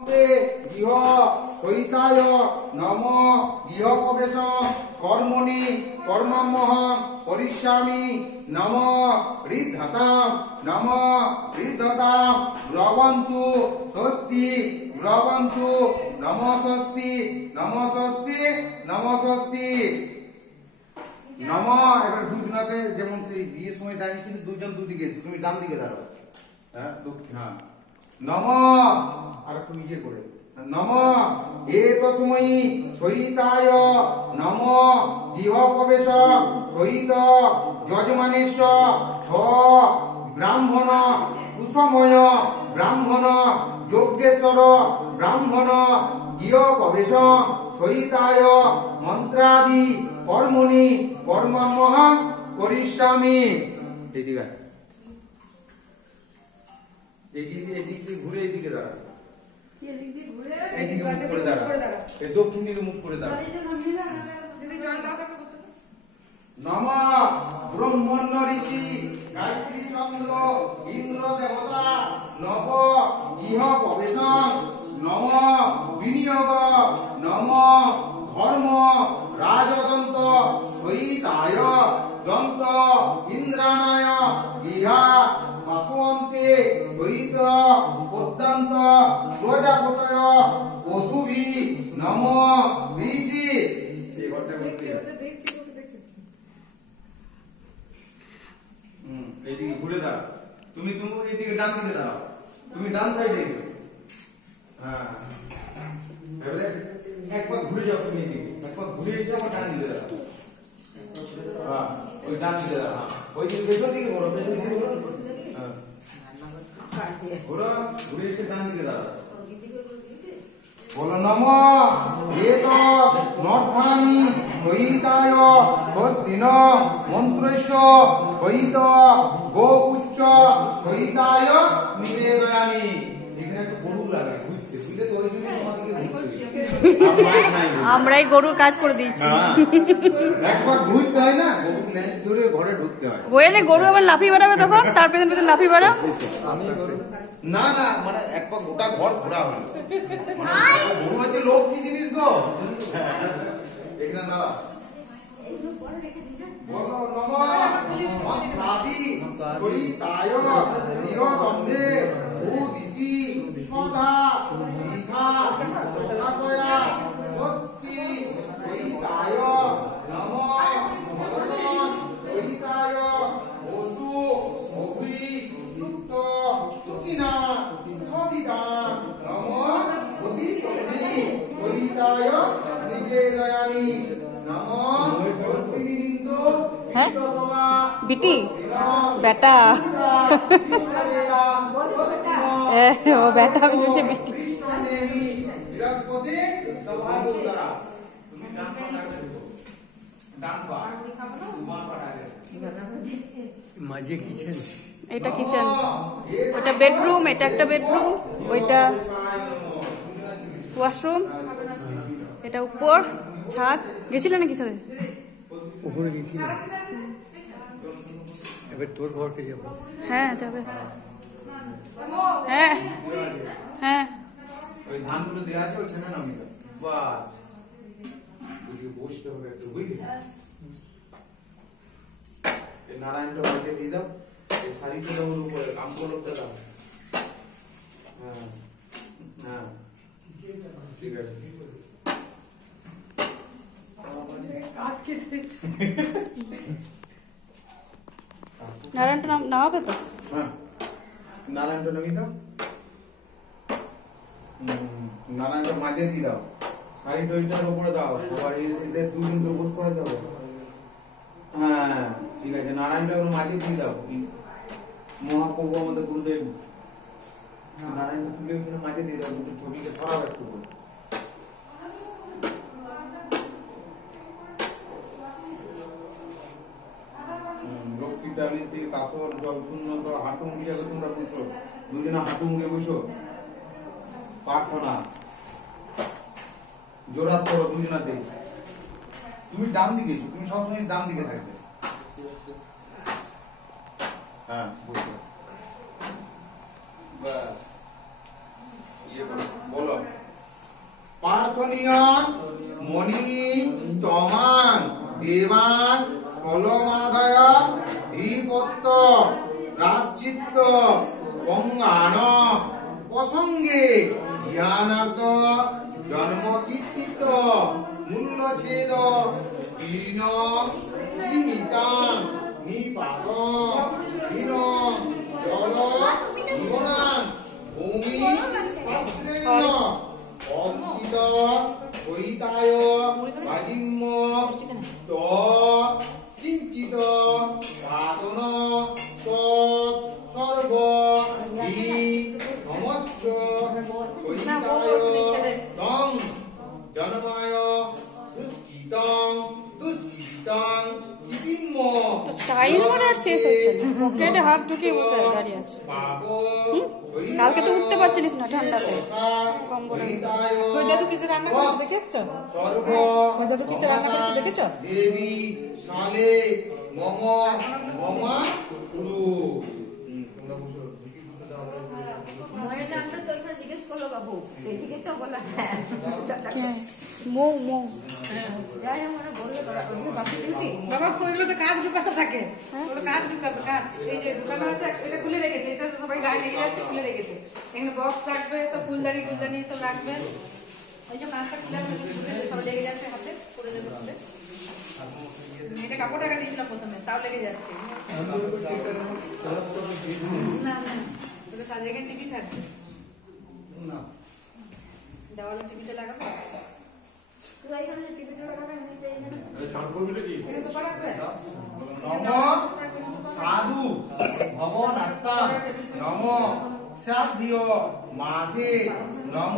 গৃহ হৈতায় নম গৃহ প্রবেশ কর্মণি কর্মামহং করিষ্যামি নম ঋদ্ধতাম নম ঋদ্ধতাম ব্রবন্তু স্বস্তি ব্রবন্তু নম স্বস্তি নম স্বস্তি নম স্বস্তি নম। এবার দুজনাতে যেমন সেই বিয়ের সময় দাঁড়িয়েছিল দুজন দুদিকে, তুমি ডান দিকে দাঁড়াও। হ্যাঁ হ্যাঁ নম আর একটু ইয়ে করে নম এতস্মৈ সহিতায় নম গৃহ প্রবেশ সহিত যজমানেশ স ব্রাহ্মণ কুসময় ব্রাহ্মণ যজ্ঞেশ্বর ব্রাহ্মণ গৃহ প্রবেশ সহিতায় মন্ত্রাদি কর্মণি কর্মামহং করিষ্যামি। এদিকে এদিকে ঘুরে এদিকে দাঁড়া, এদিকে মুখ করে দাঁড়া, এই দক্ষিণ দিকে মুখ করে দাঁড়া। নম ব্রহ্মণ্য ঋষি গায়ত্রী চন্দ্র ইন্দ্র দেবতা নব গৃহ প্রবেশ নম বিনিয়োগ নম ধর্ম রাজদন্ত সহিতায় দন্ত ইন্দ্রাণায় গৃহা বাসবন্তে দৈত্র পদ্যান্ত প্রজাপতয় পশুভি নম ঋষি। এইদিকে ঘুরে দাঁড়াও, তুমি এইদিকে ডান দিকে দাঁড়াও, তুমি ডান সাইডে এসো। হ্যাঁ এবারে একবার ঘুরে যাও, তুমি এদিকে একবার ঘুরে এসে আমার ডান দিকে দাঁড়াও। হ্যাঁ ওই ডান দিকে দাঁড়াও, ওই দিকে পেছন দিকে ঘোরো, পেছন দিকে ঘোরো। হ্যাঁ ঘোরো, ঘুরে এসে ডান দিকে দাঁড়াও। বলো নম এত নর্ধানি সহিতায় স্বস্তিন মন্ত্রস্য সহিত গোপুচ্ছ সহিতায় নিবেদয়ামি। এখানে একটা গরু লাগে ঘুরতে, বুঝলে তো? ওই জন্য তোমাদেরকে আমরাই গরুর কাজ করে দিয়েছি। একবার ঘুরতে হয় না, গরু লেন্স ধরে ঘরে ঢুকতে হয়। বইলে গরু আবার লাফিয়ে বেড়াবে, তখন তার পেছন পেছন লাফিয়ে বেড়াও। না না মানে একবার গোটা ঘর ঘোরা হলো। গরু হচ্ছে লোক কি জিনিস গো? এখানে দাঁড়া। বলো নম মৎসাদি সহিতায় নিরতন্দে উদিতি সদা বিধা সদাকয়া স্বস্তি সহিতায় নম মদন সহিতায় পশু অভি যুক্ত সুখিনা সবিতা নম অতিপত্নী সহিতায় নিবেদয়ামি নম অস্মিনিন্দু হ্যাঁ বিটি বেটা ও বেটা বিশেষে বিটি। মাঝে কিচেন, এটা কিচেন, ওটা বেডরুম, এটা একটা বেডরুম, ওইটা ওয়াশরুম, এটা উপর ছাদ। গেছিল নাকি ছাদে? উপরে গেছিল। এবার তোর ঘরকে যাবো। হ্যাঁ যাবে। হ্যাঁ হ্যাঁ ওই ধানগুলো দেওয়া আছে ওইখানে নামিয়ে দাও। বাস বসতে হবে একটু, বুঝলি? এই নারায়ণটা বাড়িতে দিয়ে দাও, এই শাড়িটা দাও ওর উপরে, আমগুলোটা দাও। হ্যাঁ হ্যাঁ ঠিক আছে। নারায়ণটা নামাবে তো? হ্যাঁ নারায়ণটা নামিয়ে দাও। নারায়ণটা মাঝে দিয়ে দাও, শাড়িটা ওইটার উপরে দাও, আবার এদের দুদিন করে গোস করে দাও। হ্যাঁ ঠিক আছে, নারায়ণটা ওর মাঝে দিয়ে দাও। মহাপ্রভু আমাদের গুরুদেব, নারায়ণটা তুলে ওইখানে মাঝে দিয়ে দাও, দুটো ছবিকে সরাও একটু করে। লক্ষ্মী ডালিতে কাপড় জল শূন্যত হাঁটু মুড়িয়ে তোমরা বসো, দুজনে হাঁটু মুড়িয়ে বসো। প্রার্থনা জোরাত করো দুজনাতে। তুমি ডান দিকে এসো, তুমি সবসময় ডান দিকে থাকবে। হ্যাঁ বসো। ইয়ে করো, বলো করণীয়ং মণি তমাং দেবান ফলমাদায় ধীপত্ত রাজচিত্ত পঙ্গাণ প্রসঙ্গে জ্ঞানার্থ জন্মকীর্তিত মূল্যছেদ কীর্ণ নিমিতাং নিপাত হীন জল জীবনাং ভূমি শাস্ত্রেণ অঙ্কিত কৈতায় বাজিম্য ত কিঞ্চিত সাধন তৎ সর্ব হি নমস্য কৈতায় তং জন্মায় দুষ্কৃতং দুষ্কৃতং ইতিম্য তো স্টাইল করে আর শেষ হচ্ছে না পকেটে হাত ঢুকিয়ে বসে দাঁড়িয়ে আছে কালকে তো উঠতে পারছিলিস না ঠান্ডাতে কম্বলে ওই দাদু কিসে রান্না করেছে দেখে এসছো ওই দাদু কিসে রান্না করেছে দেখেছো দেবী শালে মম মমা গুরু তোমরা বসো মৌ মৌ বাবা ওইগুলো তো কাজ ঢুকাতে থাকে ওগুলো কাজ ঢুকাবে কাজ এই যে ঢুকানো আছে এটা খুলে রেখেছে এটা তো সবাই গায়ে লেগে যাচ্ছে খুলে রেখেছে এখানে বক্স রাখবে সব ফুলদানি ফুলদানি সব রাখবে ওই যে কাঁচটা খুলে সব লেগে যাচ্ছে হাতে করে দেবে খুলে এটা কাপড় টাকা দিয়েছিলাম প্রথমে তাও লেগে যাচ্ছে না না তোকে সাজিয়ে এখানে টিভি থাকবে না দেওয়ালে টিভিতে লাগাবো সোফা রাখবে নম সাধু ভবন আস্তাম নম সাধ্য মাসে নম